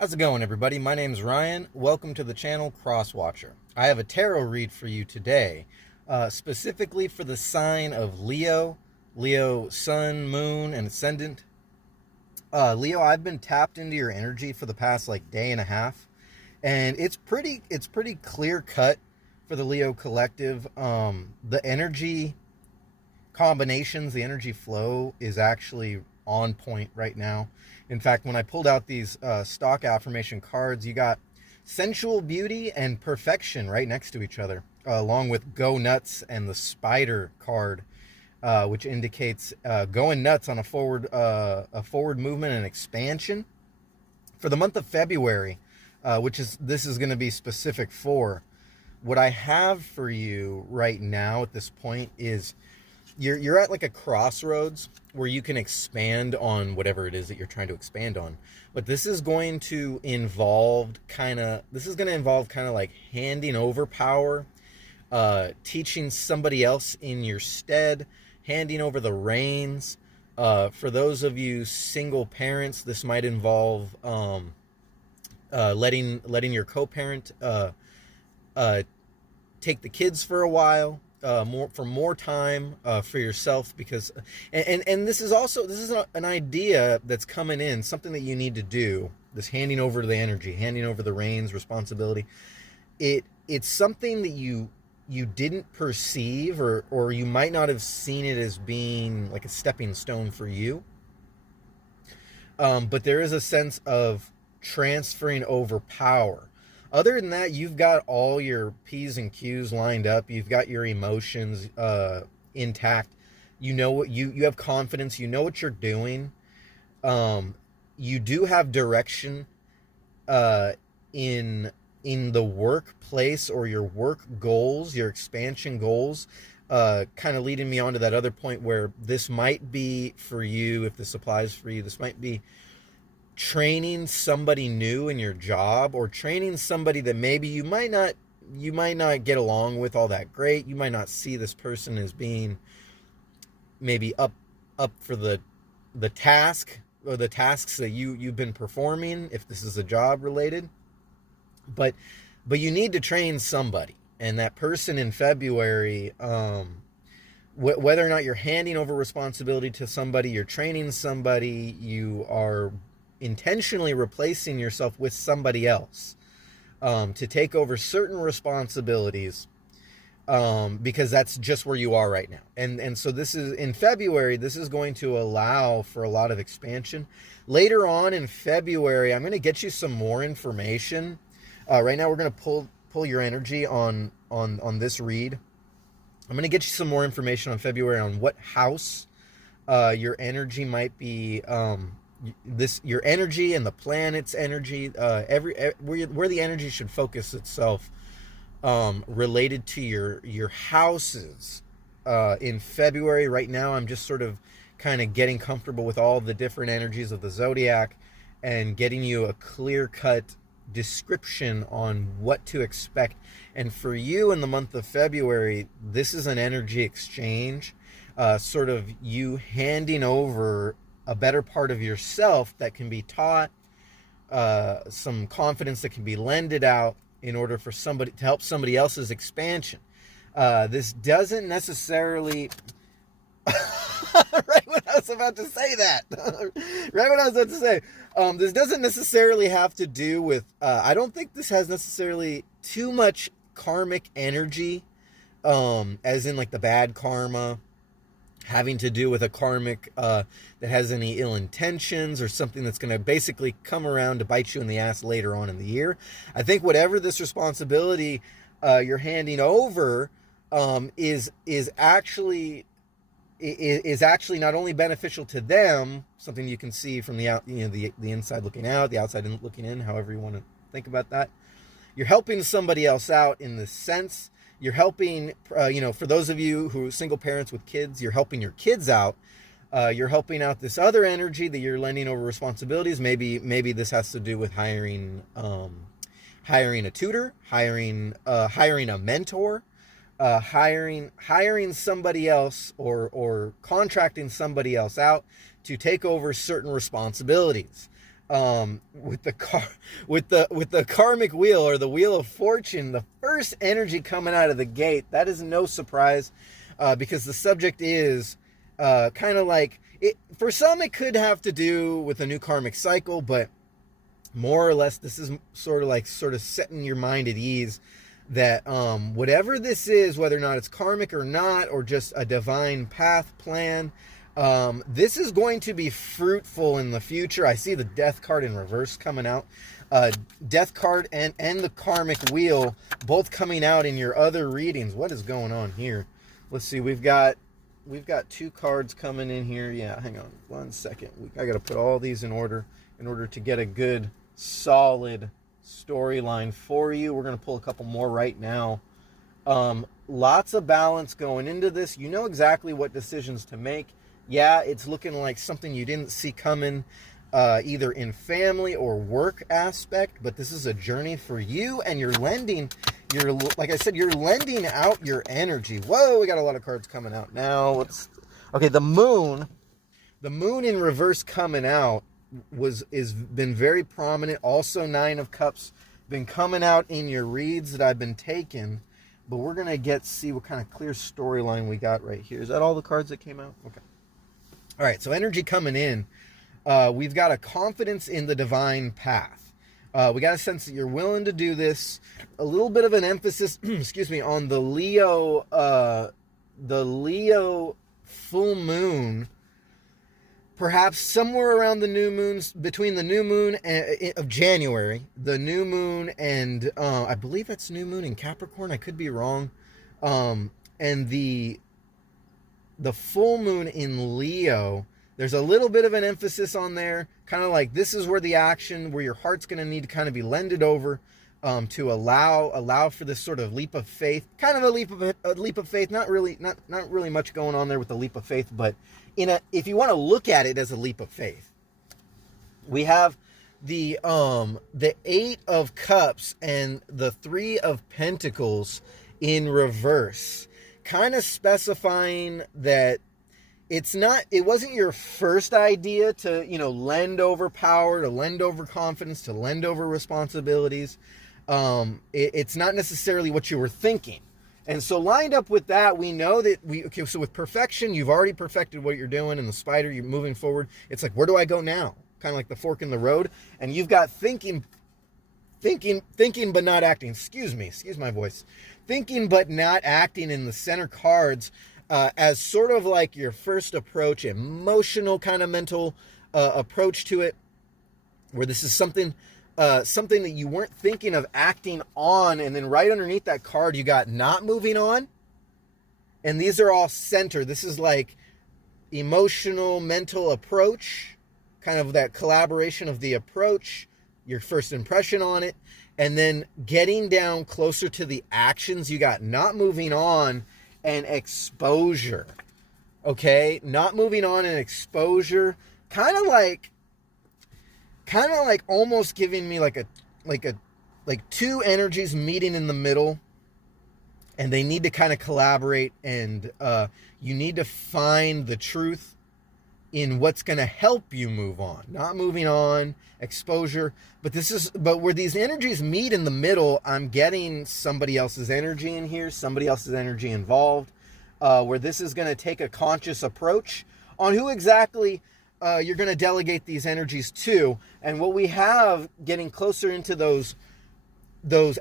How's it going, everybody? My name's Ryan. Welcome to the channel Crosswatcher. I have a tarot read for you today, specifically for the sign of Leo, Leo sun, moon, and ascendant. Leo, I've been tapped into your energy for the past day and a half, and it's pretty clear cut for the Leo collective. The energy combinations, the energy flow is actually on point right now. In fact, when I pulled out these stock affirmation cards, you got sensual beauty and perfection right next to each other, along with go nuts and the spider card, which indicates going nuts on a forward movement and expansion for the month of February, this is going to be specific for. What I have for you right now at this point is you're at a crossroads where you can expand on whatever it is that you're trying to expand on. But this is going to involve kind of handing over power, teaching somebody else in your stead, handing over the reins. For those of you single parents, this might involve letting your co-parent take the kids for a while, more time for yourself, because this is an idea that's coming in, something that you need to do, this handing over the energy, handing over the reins, responsibility. It's something that you didn't perceive, or you might not have seen it as being like a stepping stone for you, but there is a sense of transferring over power. Other than that, you've got all your P's and Q's lined up. You've got your emotions intact. You know what you have confidence. You know what you're doing. You do have direction in the workplace, or your work goals, your expansion goals. Kind of leading me on to that other point where this might be for you. If this applies for you, this might be training somebody new in your job, or training somebody that maybe you might not get along with all that great. You might not see this person as being maybe up for the task, or the tasks that you've been performing, if this is a job related. But you need to train somebody, and that person in February, whether or not you're handing over responsibility to somebody, you're training somebody, you are intentionally replacing yourself with somebody else to take over certain responsibilities, because that's just where you are right now. And so this is in February. This is going to allow for a lot of expansion. Later on in February, I'm going to get you some more information. Right now, we're going to pull your energy on this read. I'm going to get you some more information on February on what house your energy might be. Your energy and the planet's energy, where the energy should focus itself, related to your houses in February. Right now, I'm just sort of kind of getting comfortable with all the different energies of the zodiac and getting you a clear-cut description on what to expect. And for you in the month of February, this is an energy exchange, sort of you handing over a better part of yourself that can be taught, some confidence that can be lended out in order for somebody to help somebody else's expansion. This doesn't necessarily right when I was about to say that, this doesn't necessarily have to do with, I don't think this has necessarily too much karmic energy, as in the bad karma, having to do with a karmic that has any ill intentions, or something that's going to basically come around to bite you in the ass later on in the year. I think whatever this responsibility you're handing over is actually not only beneficial to them, something you can see from the inside looking out, the outside looking in, however you want to think about that. You're helping somebody else out in the sense. You're helping, for those of you who are single parents with kids, you're helping your kids out. You're helping out this other energy that you're lending over responsibilities. Maybe this has to do with hiring a tutor, hiring a mentor, hiring somebody else, or contracting somebody else out to take over certain responsibilities. with the karmic wheel, or the wheel of fortune, the first energy coming out of the gate. That is no surprise, because the subject is kind of like it. For some, it could have to do with a new karmic cycle, but more or less, this is sort of setting your mind at ease that whatever this is, whether or not it's karmic or not, or just a divine path plan, this is going to be fruitful in the future. I see the death card in reverse coming out. Death card and the karmic wheel both coming out in your other readings. What is going on here? Let's see. We've got 2 cards coming in here. Yeah, hang on 1 second. I got to put all these in order to get a good, solid storyline for you. We're going to pull a couple more right now. Lots of balance going into this. You know exactly what decisions to make. Yeah, it's looking like something you didn't see coming, either in family or work aspect, but this is a journey for you, and like I said, you're lending out your energy. Whoa, we got a lot of cards coming out now. Okay, the moon in reverse coming out is been very prominent. Also, 9 of Cups been coming out in your reads that I've been taking, but we're gonna see what kind of clear storyline we got right here. Is that all the cards that came out? Okay. All right, so energy coming in. We've got a confidence in the divine path. We got a sense that you're willing to do this. A little bit of an emphasis, excuse me, on the Leo full moon. Perhaps somewhere around the new moons, between the new moon of January, the new moon, and I believe that's new moon in Capricorn. I could be wrong. And the full moon in Leo, there's a little bit of an emphasis on there, kind of like this is where the action, where your heart's going to need to kind of be lended over, to allow for this sort of leap of faith, kind of a leap of faith. Not really much going on there with the leap of faith, but if you want to look at it as a leap of faith, we have the 8 of Cups and the 3 of Pentacles in reverse, kind of specifying that it wasn't your first idea to, lend over power, to lend over confidence, to lend over responsibilities. It's not necessarily what you were thinking. And so lined up with that, we know that so with perfection, you've already perfected what you're doing, and the spider, you're moving forward. It's like, where do I go now? Kind of like the fork in the road. And you've got thinking, but not acting. Excuse my voice. Thinking, but not acting in the center cards, as sort of like your first approach, emotional kind of mental approach to it, where this is something that you weren't thinking of acting on, and then right underneath that card you got not moving on, and these are all center. This is like emotional mental approach, kind of that collaboration of the approach, your first impression on it, and then getting down closer to the actions. You got not moving on and exposure. Okay, not moving on and exposure, kind of like almost giving me like 2 energies meeting in the middle, and they need to kind of collaborate, and you need to find the truth in what's going to help you move on. Not moving on, exposure, but where these energies meet in the middle, I'm getting somebody else's energy in here, somebody else's energy involved, where this is going to take a conscious approach on who exactly you're going to delegate these energies to. And what we have getting closer into those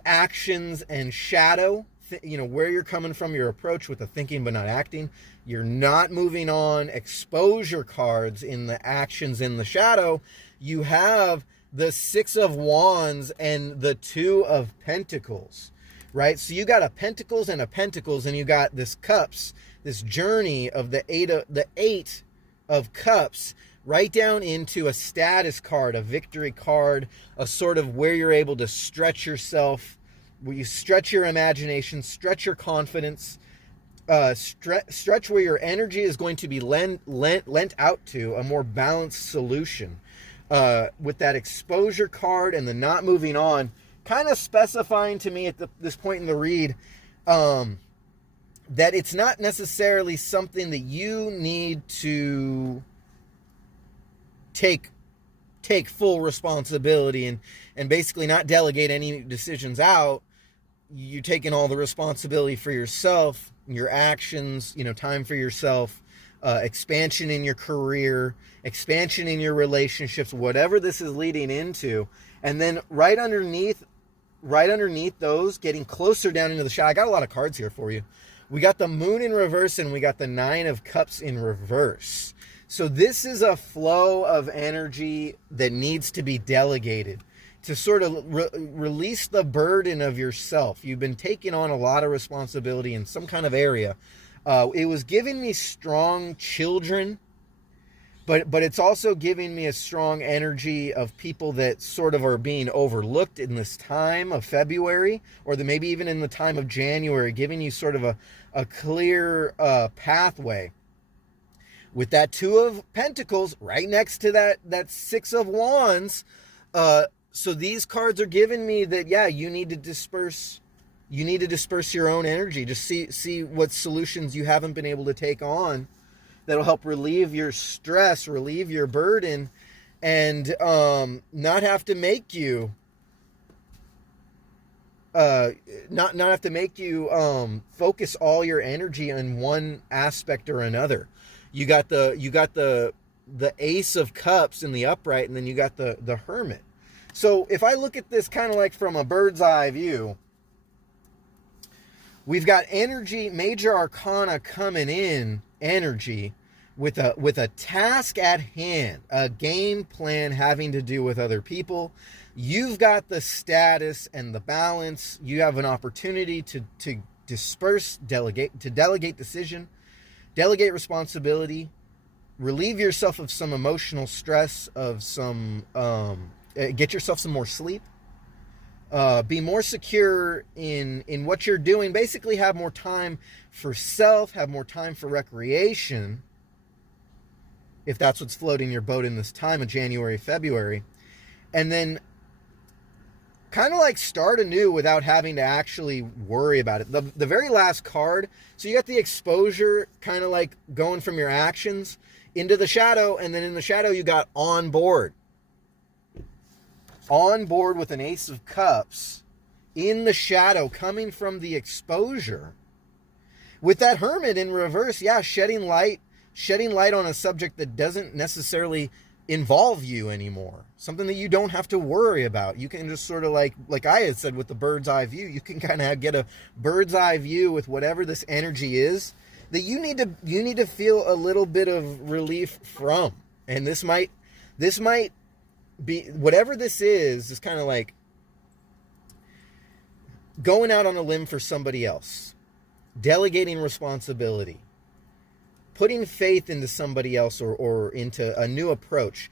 actions and shadow, where you're coming from, your approach with the thinking but not acting, you're not moving on, exposure cards in the actions in the shadow. You have the 6 of Wands and the 2 of Pentacles, right? So you got a Pentacles and a Pentacles, and you got this Cups, this journey of the 8 of Cups, right down into a status card, a victory card, a sort of where you're able to stretch yourself, where you stretch your imagination, stretch your confidence, stretch where your energy is going to be lent out to a more balanced solution. With that exposure card and the not moving on, kind of specifying to me at this point in the read, that it's not necessarily something that you need to take take full responsibility and basically not delegate any decisions out. You're taking all the responsibility for yourself, your actions, time for yourself, expansion in your career, expansion in your relationships, whatever this is leading into. And then right underneath those, getting closer down into the shadow, I got a lot of cards here for you. We got the Moon in reverse, and we got the Nine of Cups in reverse. So this is a flow of energy that needs to be delegated to sort of release the burden of yourself. You've been taking on a lot of responsibility in some kind of area. It was giving me strong children, but it's also giving me a strong energy of people that sort of are being overlooked in this time of February, or maybe even in the time of January, giving you sort of a clear pathway. With that Two of Pentacles right next to that Six of Wands, so these cards are giving me that, yeah, you need to disperse your own energy. Just see what solutions you haven't been able to take on that'll help relieve your stress, relieve your burden, and not have to make you focus all your energy on one aspect or another. You got the Ace of Cups in the upright, and then you got the Hermit. So if I look at this kind of like from a bird's eye view, we've got energy, major arcana coming in, energy with a task at hand, a game plan having to do with other people. You've got the status and the balance. You have an opportunity to disperse, delegate decision, delegate responsibility, relieve yourself of some emotional stress, of some, get yourself some more sleep. Be more secure in what you're doing. Basically have more time for self, have more time for recreation, if that's what's floating your boat in this time of January, February. And then kind of like start anew without having to actually worry about it. The very last card, so you got the exposure, kind of like going from your actions into the shadow, and then in the shadow you got on board. On board with an Ace of Cups in the shadow coming from the exposure. With that Hermit in reverse, yeah, shedding light on a subject that doesn't necessarily involve you anymore. Something that you don't have to worry about. You can just sort of like I had said with the bird's eye view, you can kind of get a bird's eye view with whatever this energy is that you need to feel a little bit of relief from. And this might be, whatever this is kind of like going out on a limb for somebody else, delegating responsibility, putting faith into somebody else or into a new approach.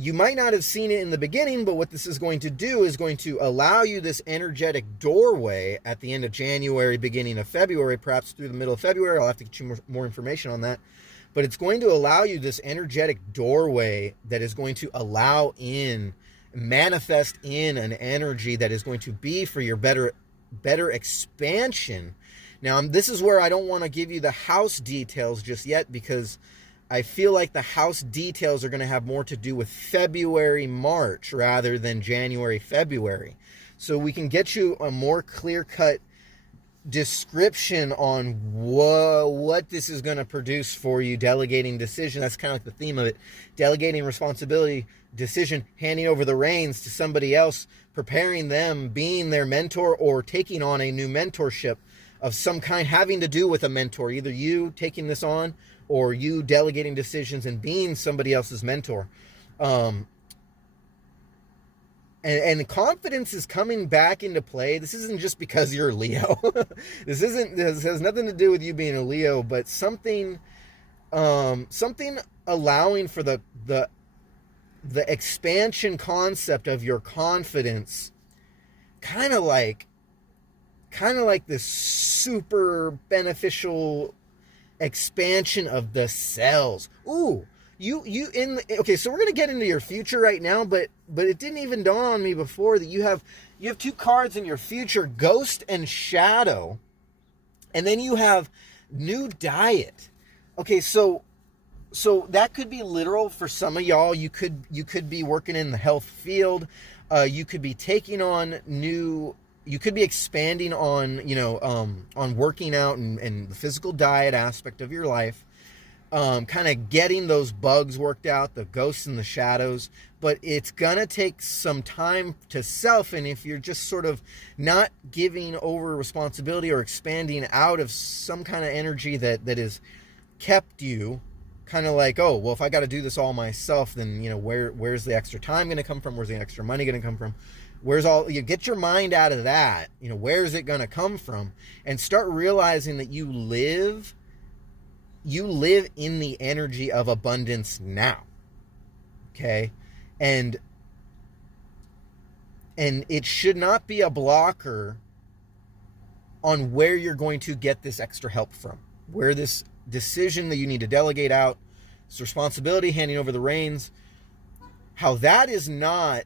You might not have seen it in the beginning, but what this is going to do is going to allow you this energetic doorway at the end of January, beginning of February, perhaps through the middle of February. I'll have to get you more information on that. But it's going to allow you this energetic doorway that is going to allow in, manifest in an energy that is going to be for your better expansion. Now, this is where I don't want to give you the house details just yet, because I feel like the house details are going to have more to do with February, March, rather than January, February. So we can get you a more clear-cut description on what this is going to produce for you. Delegating decision, that's kind of like the theme of it. Delegating responsibility, decision, handing over the reins to somebody else, preparing them, being their mentor, or taking on a new mentorship of some kind having to do with a mentor. Either you taking this on or you delegating decisions and being somebody else's mentor. And confidence is coming back into play. This isn't just because you're a Leo. This has nothing to do with you being a Leo, but something allowing for the expansion concept of your confidence, kind of like this super beneficial expansion of the cells. Ooh, okay, so we're gonna get into your future right now, but it didn't even dawn on me before that you have two cards in your future, Ghost and Shadow, and then you have New Diet. Okay, so So that could be literal for some of y'all. You could be working in the health field. You could be taking on new. You could be expanding on, on working out and the physical diet aspect of your life. Kind of getting those bugs worked out, the ghosts and the shadows. But it's gonna take some time to self. And if you're just sort of not giving over responsibility or expanding out of some kind of energy that is kept you kind of like, oh, well, if I got to do this all myself, then, where's the extra time going to come from? Where's the extra money going to come from? You get your mind out of that, where's it going to come from? And start realizing that you live in the energy of abundance now. Okay. And it should not be a blocker on where you're going to get this extra help from, where this decision that you need to delegate out, this responsibility, handing over the reins, how that is not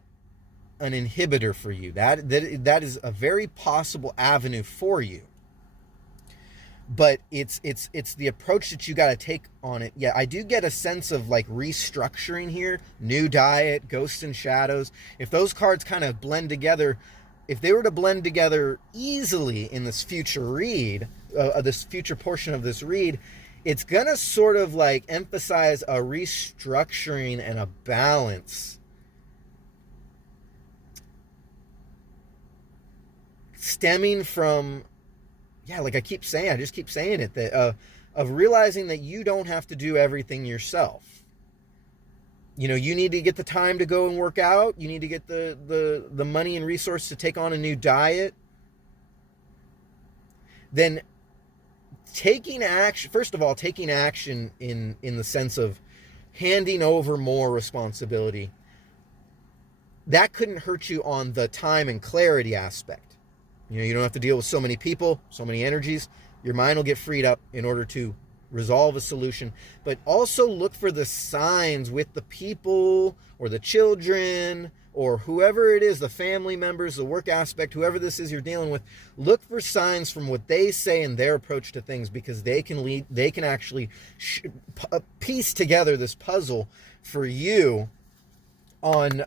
an inhibitor for you. That is a very possible avenue for you. But it's the approach that you got to take on it. Yeah, I do get a sense of like restructuring here, new diet, ghosts and shadows. If those cards kind of blend together, if they were to blend together easily in this future read, this future portion of this read, it's going to sort of like emphasize a restructuring and a balance stemming from, like I just keep saying it, that of realizing that you don't have to do everything yourself. You need to get the time to go and work out. You need to get the money and resource to take on a new diet. Then taking action, first of all, taking action in the sense of handing over more responsibility, that couldn't hurt you on the time and clarity aspect. You don't have to deal with so many people, so many energies. Your mind will get freed up in order to resolve a solution. But also look for the signs with the people or the children or whoever it is, the family members, the work aspect, whoever this is you're dealing with. Look for signs from what they say and their approach to things, because they can actually piece together this puzzle for you on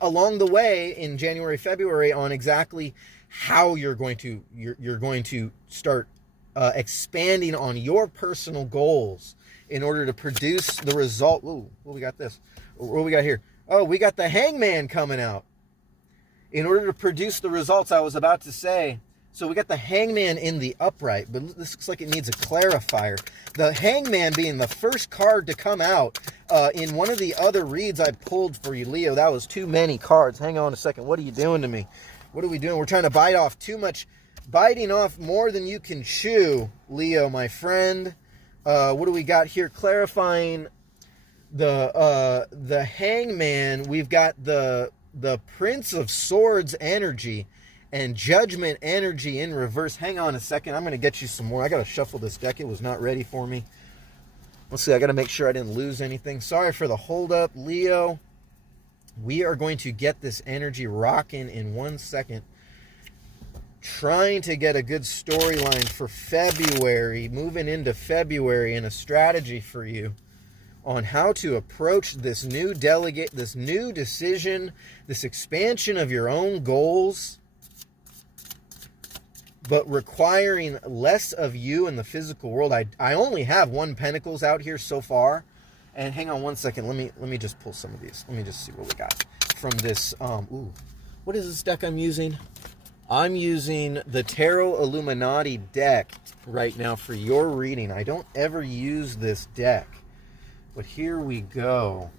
along the way in January, February, on exactly how you're going to start expanding on your personal goals in order to produce the result. Ooh, what we got this? What we got here? Oh, we got the Hangman coming out. In order to produce the results I was about to say. So we got the Hangman in the upright, but this looks like it needs a clarifier. The Hangman being the first card to come out in one of the other reads I pulled for you, Leo. That was too many cards. Hang on a second. What are you doing to me? What are we doing? We're trying to bite off too much. Biting off more than you can chew, Leo, my friend. What do we got here? Clarifying the Hangman. We've got the Prince of Swords energy and Judgment energy in reverse. Hang on a second. I'm going to get you some more. I got to shuffle this deck. It was not ready for me. Let's see. I got to make sure I didn't lose anything. Sorry for the holdup, Leo. We are going to get this energy rocking in 1 second. Trying to get a good storyline for February, moving into February, and a strategy for you on how to approach this new this new decision, this expansion of your own goals, but requiring less of you in the physical world. I only have 1 Pentacles out here so far. And hang on 1 second. Let me just pull some of these. Let me just see what we got from this. What is this deck I'm using? I'm using the Tarot Illuminati deck right now for your reading. I don't ever use this deck, but here we go.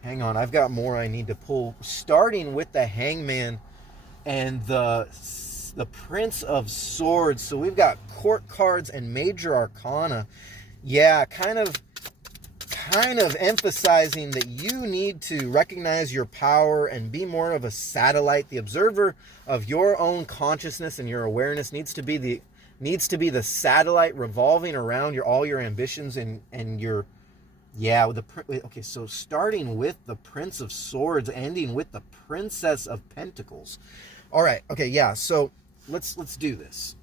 Hang on, I've got more I need to pull, starting with the Hangman and the Prince of Swords. So we've got court cards and major arcana. Yeah, kind of emphasizing that you need to recognize your power and be more of a satellite. The observer of your own consciousness and your awareness needs to be the satellite revolving around all your ambitions and your, okay, so starting with the Prince of Swords, ending with the Princess of Pentacles. All right, okay, yeah, so let's do this.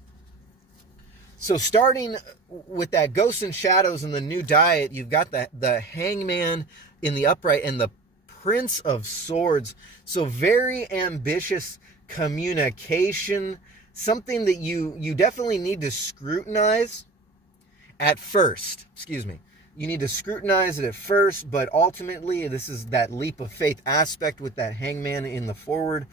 So starting with that Ghosts and Shadows and the new diet, you've got the Hangman in the upright and the Prince of Swords. So very ambitious communication, something that you definitely need to scrutinize at first. Excuse me. You need to scrutinize it at first, but ultimately this is that leap of faith aspect with that Hangman in the forward.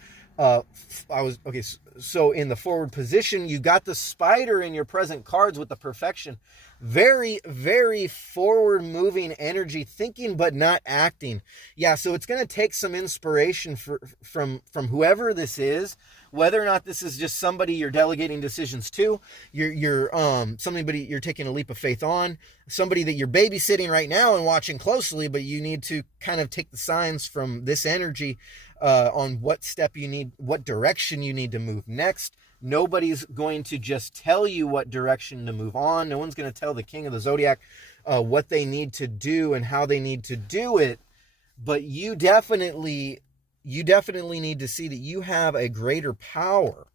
So in the forward position, you got the Spider in your present cards with the Perfection. Very, very forward moving energy, thinking but not acting. Yeah, so it's going to take some inspiration from whoever this is, whether or not this is just somebody you're delegating decisions to, you're somebody you're taking a leap of faith on, somebody that you're babysitting right now and watching closely, but you need to kind of take the signs from this energy on what step you need, what direction you need to move next. Nobody's going to just tell you what direction to move on. No one's going to tell the King of the Zodiac what they need to do and how they need to do it. But you definitely need to see that you have a greater power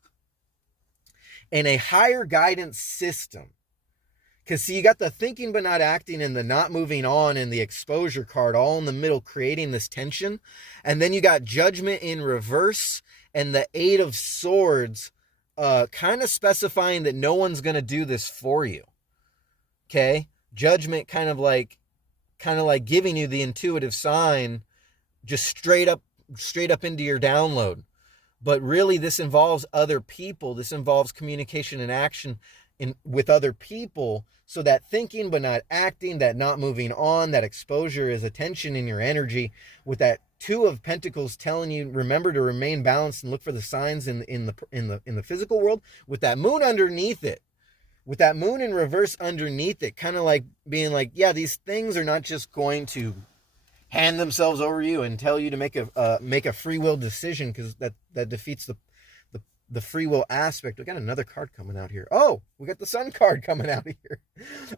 and a higher guidance system. Because see, you got the thinking but not acting and the not moving on and the exposure card all in the middle, creating this tension. And then you got Judgment in reverse and the Eight of Swords, kind of specifying that no one's going to do this for you. Okay? Judgment kind of like giving you the intuitive sign just straight up into your download. But really this involves other people. This involves communication and action with other people. So that thinking but not acting, that not moving on, that exposure is attention in your energy, with that Two of Pentacles telling you remember to remain balanced and look for the signs in the physical world, with that Moon underneath it, with that Moon in reverse underneath it, kind of like being like, yeah, these things are not just going to hand themselves over you and tell you to make a free will decision, because that defeats the free will aspect. We got another card coming out here. Oh, we got the Sun card coming out here.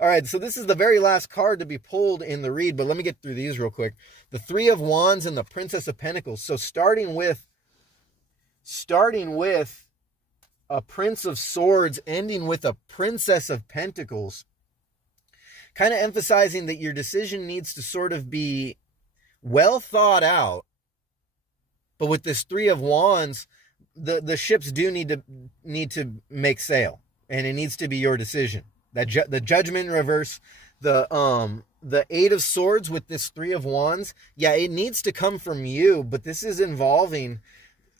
All right, so this is the very last card to be pulled in the read, but let me get through these real quick. The Three of Wands and the Princess of Pentacles. So starting with a Prince of Swords, ending with a Princess of Pentacles, kind of emphasizing that your decision needs to sort of be well thought out. But with this Three of Wands, the ships do need to make sail, and it needs to be your decision. The Judgment in reverse, the Eight of Swords with this Three of Wands, yeah, it needs to come from you, but this is involving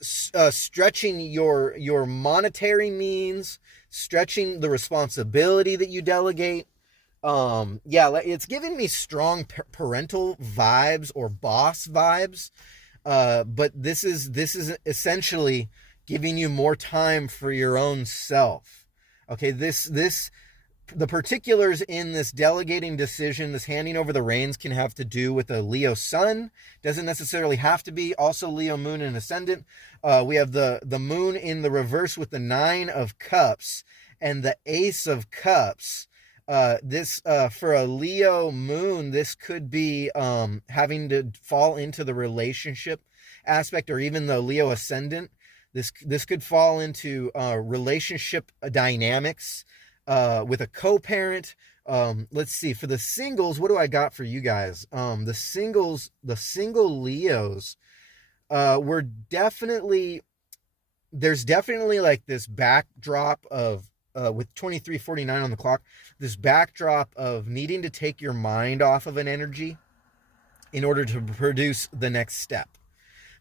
stretching your monetary means, stretching the responsibility that you delegate. Yeah, it's giving me strong parental vibes or boss vibes. But this is essentially giving you more time for your own self. Okay, the particulars in this delegating decision, this handing over the reins, can have to do with a Leo Sun. Doesn't necessarily have to be. Also Leo Moon and Ascendant. We have the Moon in the reverse with the Nine of Cups and the Ace of Cups. This for a Leo Moon, this could be having to fall into the relationship aspect, or even the Leo Ascendant. This could fall into relationship dynamics with a co-parent. Let's see, for the singles, what do I got for you guys? The single Leos, there's definitely like this backdrop of with 23:49 on the clock, this backdrop of needing to take your mind off of an energy in order to produce the next step.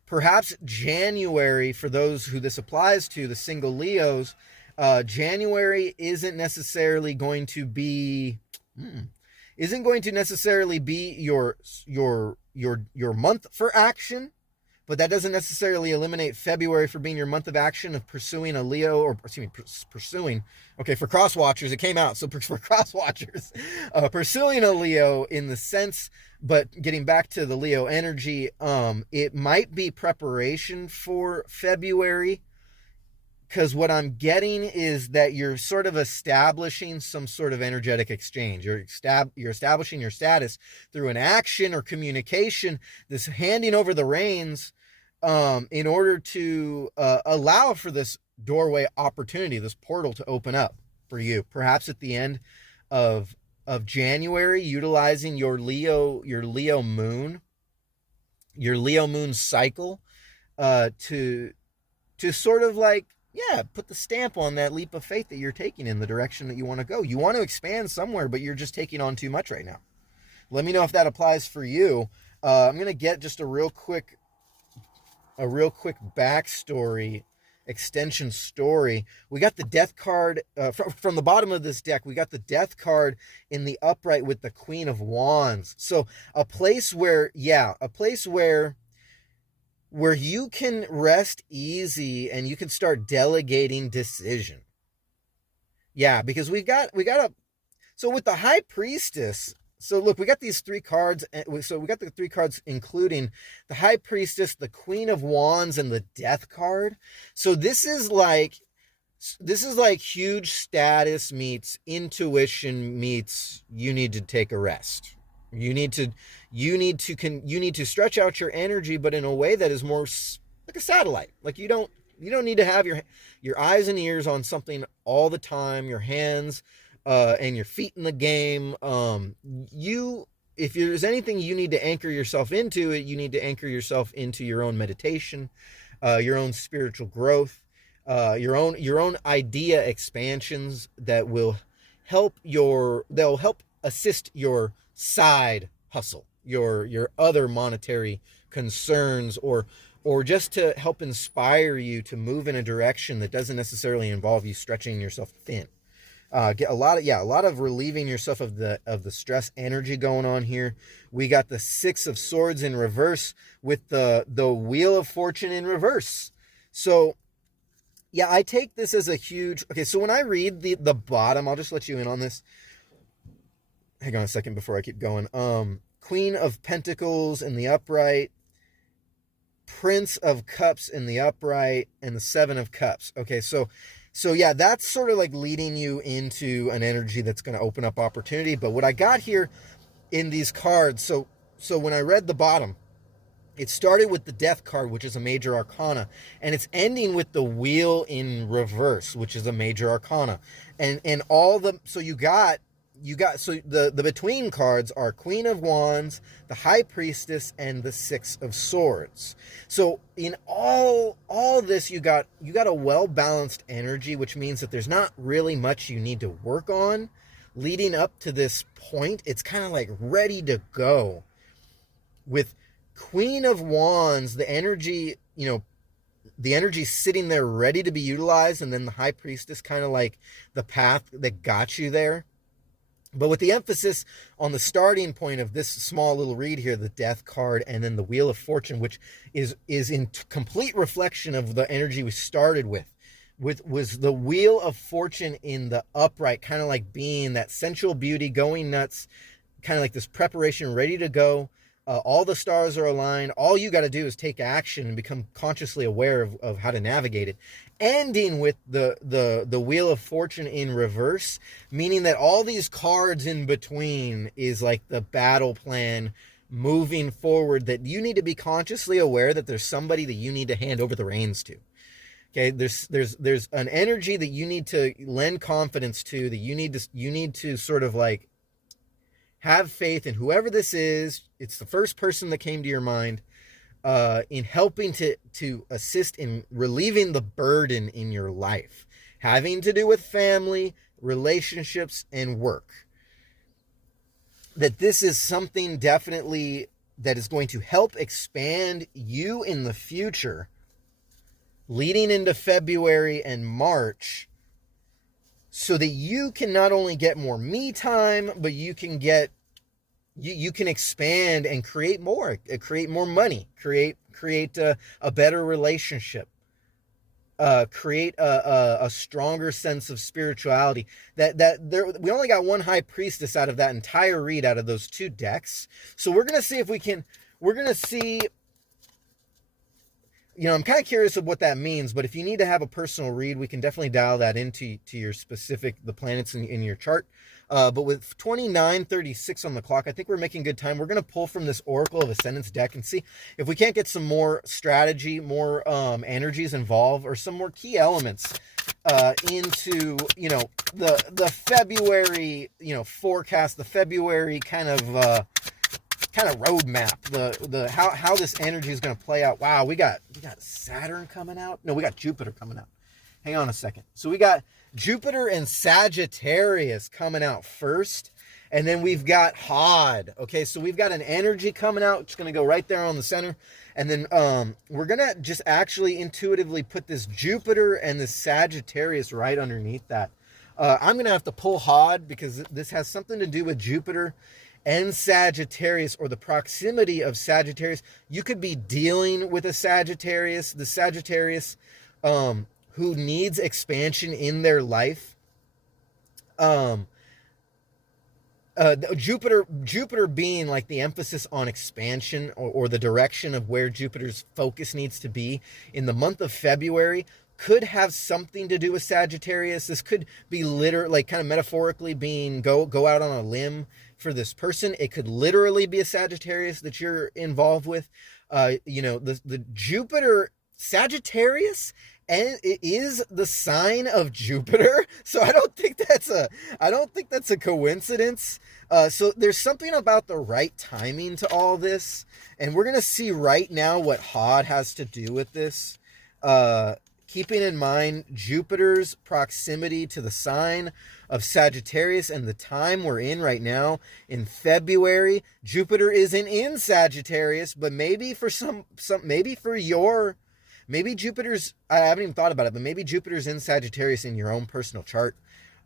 Perhaps January, for those who this applies to, the single Leos, January isn't going to necessarily be your month for action. But that doesn't necessarily eliminate February for being your month of action of pursuing a Leo, or pursuing, okay, for cross watchers, it came out. So for cross watchers, pursuing a Leo in the sense, but getting back to the Leo energy, it might be preparation for February, because what I'm getting is that you're sort of establishing some sort of energetic exchange. You're establishing your status through an action or communication, this handing over the reins, in order to allow for this doorway opportunity, this portal to open up. for you. Perhaps at the end of January, utilizing your Leo moon, cycle, to sort of like, yeah, put the stamp on that leap of faith that you're taking in the direction that you want to go. You want to expand somewhere, but you're just taking on too much right now. Let me know if that applies for you. I'm going to get just a real quick backstory, extension story. We got the death card from the bottom of this deck. We got the death card in the upright with the Queen of Wands. So a place where you can rest easy and you can start delegating decision. Yeah, because so with the High Priestess, so look, we got these three cards. So we got the three cards, including the High Priestess, the Queen of Wands, and the Death card. So this is like huge status meets intuition meets you need to take a rest. You need to stretch out your energy, but in a way that is more like a satellite. Like you don't need to have your eyes and ears on something all the time. Your hands and your feet in the game. If there's anything you need to anchor yourself into it, you need to anchor yourself into your own meditation, your own spiritual growth, your own idea expansions that will help assist your side hustle, your other monetary concerns, or just to help inspire you to move in a direction that doesn't necessarily involve you stretching yourself thin. Get a lot of relieving yourself of the stress energy going on here. We got the Six of Swords in reverse with the Wheel of Fortune in reverse. So yeah, I take this as a huge, okay, so when I read the bottom, I'll just let you in on this. Hang on a second before I keep going. Queen of Pentacles in the upright, Prince of Cups in the upright, and the Seven of Cups. Okay, so yeah, that's sort of like leading you into an energy that's going to open up opportunity. But what I got here in these cards, so when I read the bottom, it started with the Death card, which is a major arcana, and it's ending with the Wheel in reverse, which is a major arcana. And the between cards are Queen of Wands, the High Priestess, and the Six of Swords. So in all this, you got a well-balanced energy, which means that there's not really much you need to work on leading up to this point. It's kind of like ready to go. With Queen of Wands, the energy sitting there ready to be utilized, and then the High Priestess kind of like the path that got you there. But with the emphasis on the starting point of this small little read here, the Death card, and then the Wheel of Fortune, which is in complete reflection of the energy we started with, was the Wheel of Fortune in the upright, kind of like being that sensual beauty, going nuts, kind of like this preparation, ready to go. All the stars are aligned. All you got to do is take action and become consciously aware of how to navigate it. Ending with the Wheel of Fortune in reverse, meaning that all these cards in between is like the battle plan moving forward, that you need to be consciously aware that there's somebody that you need to hand over the reins to. Okay, there's an energy that you need to lend confidence to, that you need to sort of like have faith in whoever this is. It's the first person that came to your mind, in helping to assist in relieving the burden in your life, having to do with family, relationships, and work. That this is something definitely that is going to help expand you in the future, leading into February and March, so that you can not only get more me time, but you can expand and create more money, create a better relationship, create a stronger sense of spirituality. We only got one High Priestess out of that entire read, out of those two decks. So we're going to see I'm kind of curious of what that means, but if you need to have a personal read, we can definitely dial that into your specific, the planets in your chart. But with 29:36 on the clock, I think we're making good time. We're going to pull from this Oracle of Ascendance deck and see if we can't get some more strategy, more energies involved, or some more key elements into, the February, forecast, the February kind of roadmap, the how this energy is going to play out. Wow, we got Saturn coming out. No, we got Jupiter coming out. Hang on a second. So we got Jupiter and Sagittarius coming out first, and then we've got Hod. Okay, so we've got an energy coming out. It's going to go right there on the center, and then we're going to just actually intuitively put this Jupiter and the Sagittarius right underneath that. I'm going to have to pull Hod because this has something to do with Jupiter and Sagittarius, or the proximity of Sagittarius. You could be dealing with a Sagittarius, the Sagittarius who needs expansion in their life. Jupiter being like the emphasis on expansion, or the direction of where Jupiter's focus needs to be in the month of February, could have something to do with Sagittarius. This could be like kind of metaphorically being go out on a limb for this person. It could literally be a Sagittarius that you're involved with. The Jupiter Sagittarius, and it is the sign of Jupiter. So I don't think that's a coincidence. So there's something about the right timing to all this, and we're going to see right now what Hod has to do with this. Keeping in mind Jupiter's proximity to the sign of Sagittarius and the time we're in right now in February. Jupiter isn't in Sagittarius, but maybe for maybe Jupiter's, I haven't even thought about it, but maybe Jupiter's in Sagittarius in your own personal chart.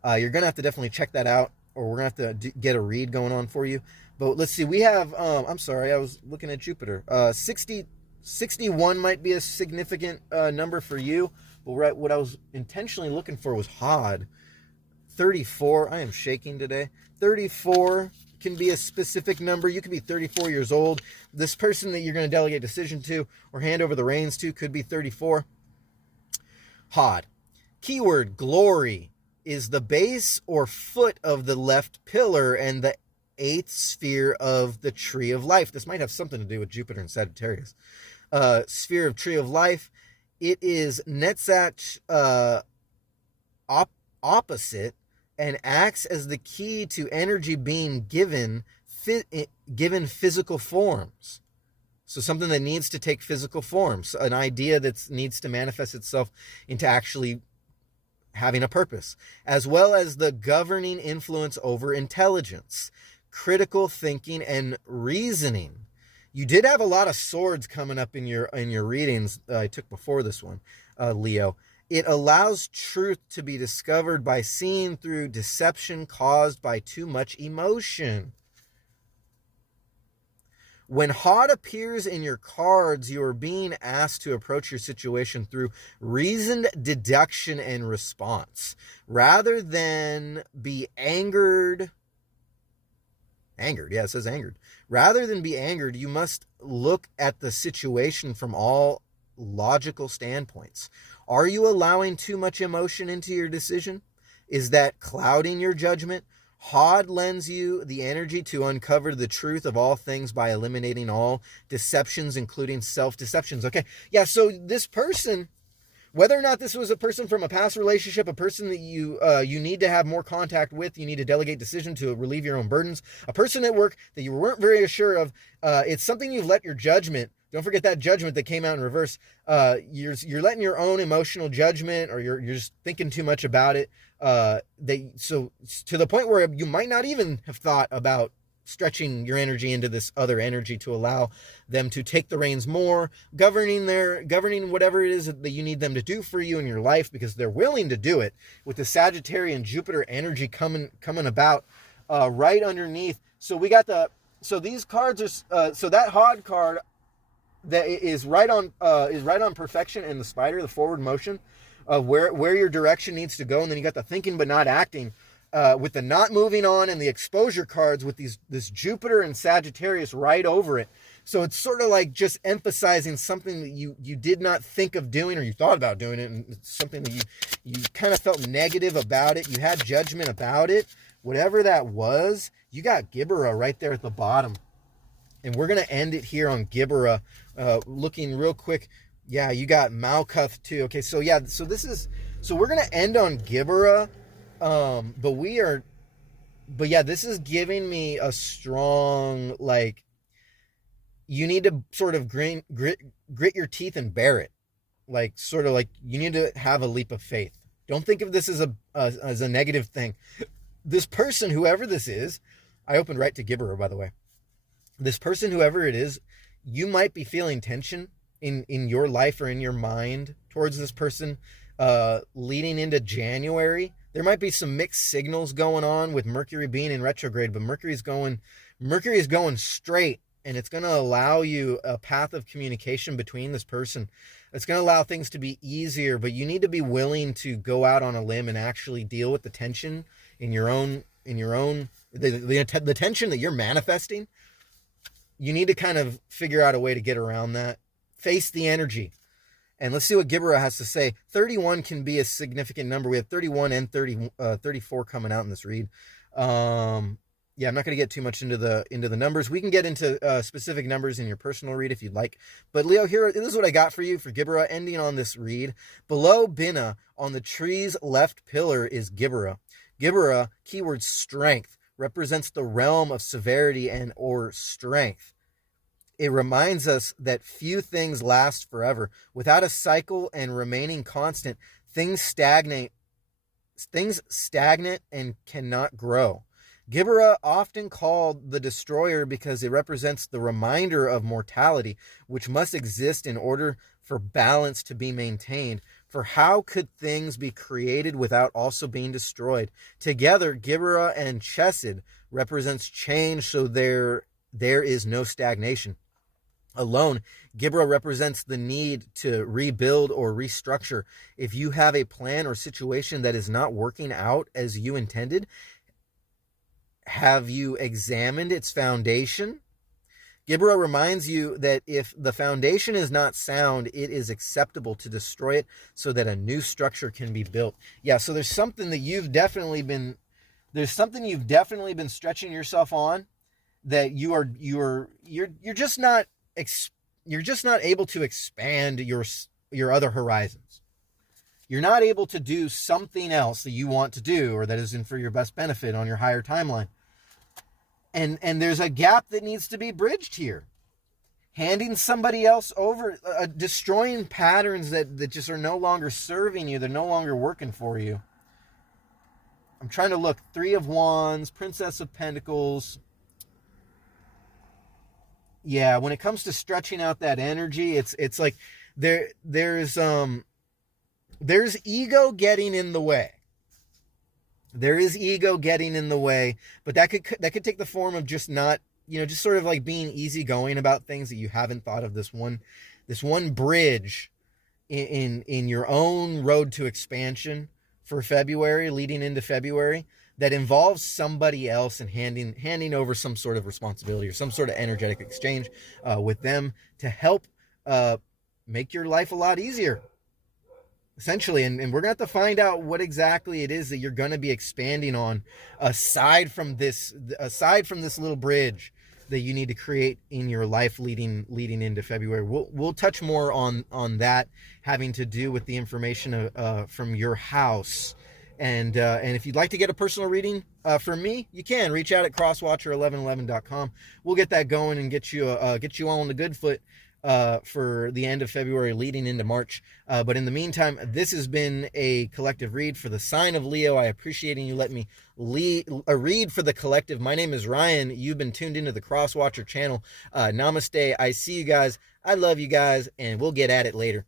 You're going to have to definitely check that out, or we're going to have to get a read going on for you. But let's see, we have, I'm sorry, I was looking at Jupiter. 61 might be a significant number for you, but what I was intentionally looking for was Hod. 34, I am shaking today. 34 can be a specific number. You could be 34 years old. This person that you're going to delegate decision to or hand over the reins to could be 34. Hod. Keyword, glory, is the base or foot of the left pillar and the 8th sphere of the tree of life. This might have something to do with Jupiter and Sagittarius. Sphere of tree of life. It is Netzach opposite, and acts as the key to energy being given physical forms. So something that needs to take physical forms, an idea that needs to manifest itself into actually having a purpose, as well as the governing influence over intelligence, critical thinking, and reasoning. You did have a lot of swords coming up in your readings I took before this one, Leo. It allows truth to be discovered by seeing through deception caused by too much emotion. When Hod appears in your cards, you are being asked to approach your situation through reasoned deduction and response, rather than be angered. Yeah, it says angered. Rather than be angered, you must look at the situation from all logical standpoints. Are you allowing too much emotion into your decision? Is that clouding your judgment? Hod lends you the energy to uncover the truth of all things by eliminating all deceptions, including self-deceptions. Okay, yeah, so this person, whether or not this was a person from a past relationship, a person that you need to have more contact with, you need to delegate decision to relieve your own burdens, a person at work that you weren't very sure of, it's something you've let your judgment. Don't forget that judgment that came out in reverse. You're letting your own emotional judgment, or you're just thinking too much about it. So to the point where you might not even have thought about stretching your energy into this other energy to allow them to take the reins more, governing whatever it is that you need them to do for you in your life, because they're willing to do it with the Sagittarian Jupiter energy coming about right underneath. So we got these cards are so that Hod card that is right on perfection, and the spider, the forward motion of where your direction needs to go, and then you got the thinking but not acting, with the not moving on, and the exposure cards with this Jupiter and Sagittarius right over it. So it's sort of like just emphasizing something that you did not think of doing, or you thought about doing it, and it's something that you kind of felt negative about it. You had judgment about it. Whatever that was, you got Gibberah right there at the bottom. And we're going to end it here on Gibberah, looking real quick. Yeah, you got Malkuth too. Okay, so yeah, so we're gonna end on Gibera, but yeah, this is giving me a strong, like, you need to sort of grit your teeth and bear it, like, sort of like, you need to have a leap of faith. Don't think of this as a negative thing. This person, whoever this is, I opened right to Gibber, by the way. This person, whoever it is, you might be feeling tension in your life or in your mind towards this person leading into January. There might be some mixed signals going on with Mercury being in retrograde, but Mercury is going straight, and it's going to allow you a path of communication between this person. It's going to allow things to be easier, but you need to be willing to go out on a limb and actually deal with the tension in your own the tension that you're manifesting. You need to kind of figure out a way to get around that. Face the energy. And let's see what Gibera has to say. 31 can be a significant number. We have 31 and 34 coming out in this read. Yeah, I'm not going to get too much into the numbers. We can get into specific numbers in your personal read if you'd like. But Leo, here, this is what I got for you for Gibera, ending on this read. Below Binah, on the tree's left pillar, is Gibera. Gibera, keyword strength, represents the realm of severity and or strength. It reminds us that few things last forever. Without a cycle and remaining constant, things stagnate and cannot grow. Gibera, often called the destroyer because it represents the reminder of mortality, which must exist in order for balance to be maintained. For how could things be created without also being destroyed? Together, Gibera and Chesed represents change, so there is no stagnation. Alone, Gibera represents the need to rebuild or restructure. If you have a plan or situation that is not working out as you intended, have you examined its foundation? Gibera reminds you that if the foundation is not sound, it is acceptable to destroy it so that a new structure can be built. Yeah, so there's something you've definitely been stretching yourself on, that you're just not able to expand your other horizons. You're not able to do something else that you want to do or that is in for your best benefit on your higher timeline. And there's a gap that needs to be bridged here. Handing somebody else over, destroying patterns that just are no longer serving you, they're no longer working for you. I'm trying to look. 3 of Wands, Princess of Pentacles. Yeah, when it comes to stretching out that energy, it's like there's ego getting in the way. There is ego getting in the way, but that could take the form of just not, just sort of like being easygoing about things, that you haven't thought of this one bridge in your own road to expansion for February, leading into February, that involves somebody else and handing over some sort of responsibility or some sort of energetic exchange with them to help make your life a lot easier. Essentially, and we're going to have to find out what exactly it is that you're going to be expanding on, aside from this little bridge that you need to create in your life leading into February. We'll touch more on that, having to do with the information from your house. And if you'd like to get a personal reading from me, you can reach out at crosswatcher1111.com. We'll get that going and get you on the good foot for the end of February leading into March. But in the meantime, this has been a collective read for the sign of Leo. I appreciate you letting me read for the collective. My name is Ryan. You've been tuned into the Crosswatcher channel. Namaste. I see you guys. I love you guys, and we'll get at it later.